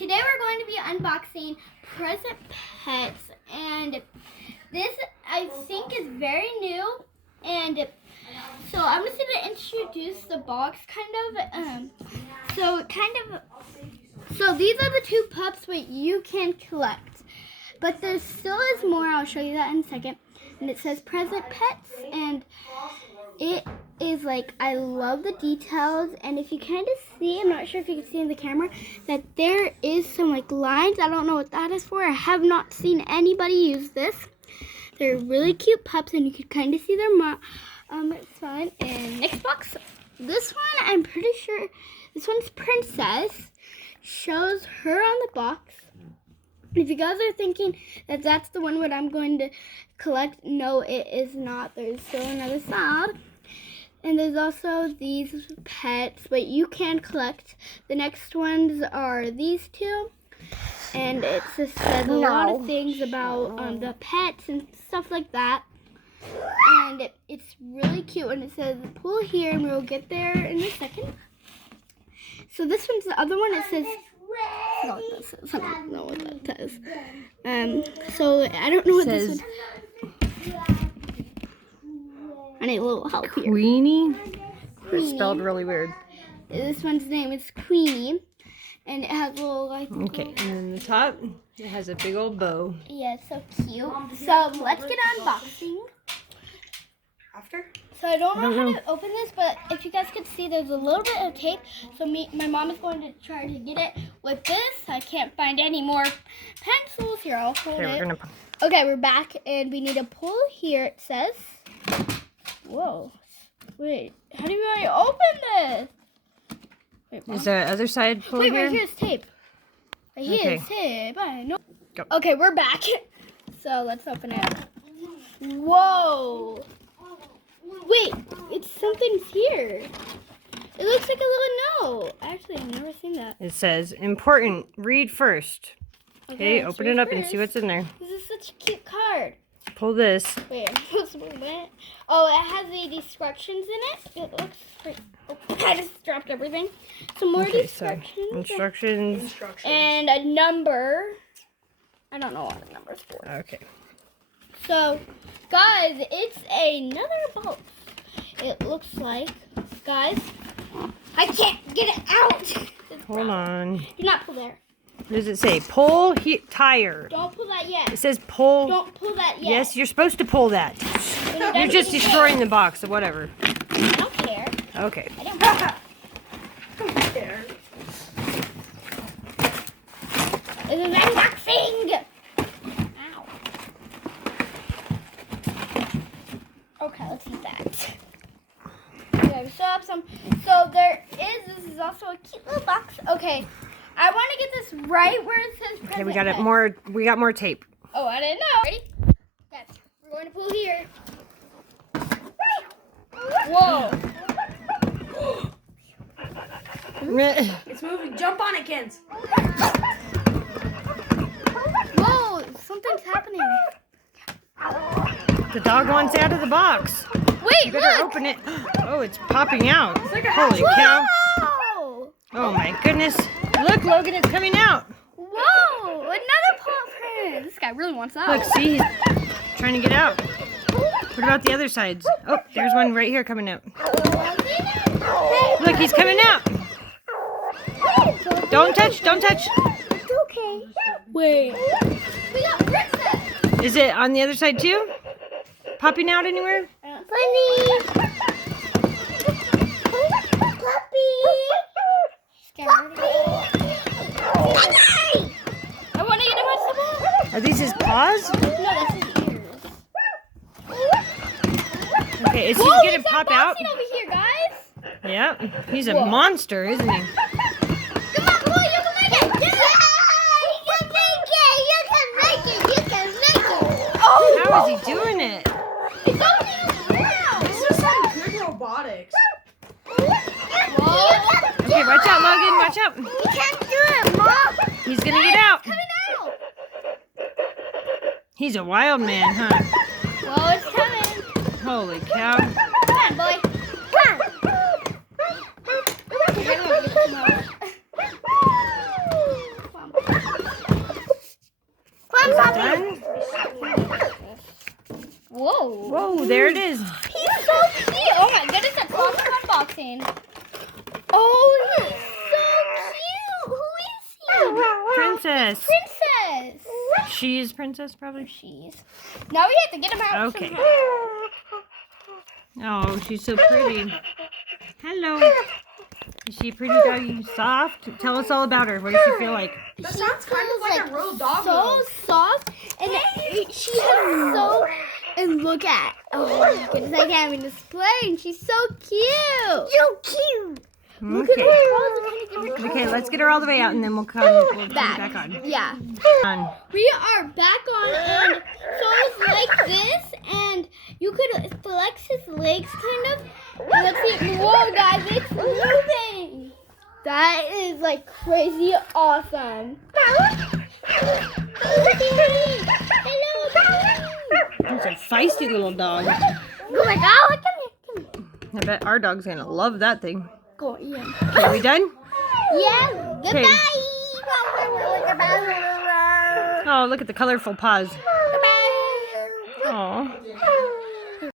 today we're going to be unboxing present pets, and this I think is very new, and so I'm just going to introduce the box so these are the two pups what you can collect, but there still is more. I'll show you that in a second. And it says present pets, and it is like, I love the details, and if you kind of see, I'm not sure if you can see in the camera, that there is some like lines. I don't know what that is for. I have not seen anybody use this. They're really cute pups, and you can kind of see their it's fun. And next box, this one, I'm pretty sure, this one's Princess. Shows her on the box. If you guys are thinking that that's the one what I'm going to collect, no, it is not. There's still another side. And there's also these pets, but you can collect. The next ones are these two. And it just says a lot of things about the pets and stuff like that. And it's really cute. And it says pull here, and we'll get there in a second. So this one's the other one. It says, I don't know what that says. So I don't know what this one. I need a little help here. Queenie? It's spelled really weird. This one's name is Queenie, and it has a little like. Okay, and then the top, it has a big old bow. Yeah, it's so cute. So let's get unboxing. After? So I don't know how to open this, but if you guys could see, there's a little bit of tape. So my mom is going to try to get it with this. I can't find any more pencils. Here, I'll hold it. Okay, we're back, and we need to pull here, it says. Whoa. Wait, how do I open this? Wait, is the other side pulled here? Wait, right here's tape. Right here's tape. I know. Go. Okay, we're back. So let's open it. Whoa. Wait, something's here. It looks like a little note. Actually, I've never seen that. It says, important, read first. Okay, open it up and see what's in there. This is such a cute card. Pull this. Wait, I'm supposed to move it. Oh, it has the instructions in it. It looks like, I just dropped everything. Some more instructions. So, instructions. And a number. I don't know what the number's for. Okay. So, guys, it's another box. It looks like, guys, I can't get it out. Hold on. Do not pull there. What does it say? Pull tire. Don't pull that yet. It says pull. Don't pull that yet. Yes, you're supposed to pull that. You're just destroying the box or whatever. I don't care. Okay. I don't care. This is unboxing. Ow. Okay, let's eat that. Okay, we still have some. So this is also a cute little box. Okay, I want to get this right where it says present. Okay, we got more tape. Oh, I didn't know. Ready? Guys, we're going to pull here. Whoa. It's moving. Jump on it, kids. Whoa, something's happening. The dog wants out of the box. Wait, You better open it. Oh, it's popping out. Holy cow. Whoa. Oh my goodness. Look, Logan, it's coming out. Whoa, another paw print. This guy really wants out. Look, see, he's trying to get out. What about the other sides? Oh, there's one right here coming out. Look, he's coming out. Don't touch, don't touch. It's okay. Wait. We got Princess. Is it on the other side too? Popping out anywhere? Bunny. Puppy. Scared. I want to get him on the ball. Are these his paws? No, that's his ears. Okay, is he Whoa, gonna pop out? Over here, guys. Yeah, he's a monster, isn't he? Come on, boy, you can make it. Yeah, you can make it. You can make it. You can make it. Oh, how is he doing it? It's only around. This is some good robotics. Okay, watch out, Logan, watch out. You can't do it, Mom. He's gonna get out. Coming out. He's a wild man, huh? Well, it's coming. Holy cow. Come on, boy. Come on. fine. Oh, he's so cute. Who is he? Princess. Princess. She's princess, probably. She's. Now we have to get him out. Okay. somehow. Oh, she's so pretty. Hello. Is she a pretty doggy? Soft? Tell us all about her. What does she feel like? That sounds kind of like a real dog. So soft, and she has so. And look at. Oh my goodness, I can't even explain. She's so cute. So cute. Look at her Okay. paws. I'm gonna give her Okay, let's get her all the way out and then we'll come back on. Yeah. On. We are back on, and so it's like this, and you could flex his legs kind of. And let's see. Whoa, guys, it's moving. That is like crazy awesome. Hello, He's a feisty little dog. oh my God, come here. I bet our dog's gonna love that thing. Go, yeah. Okay, we done? Yeah, Okay. goodbye. Oh, look at the colorful paws. Goodbye. Oh.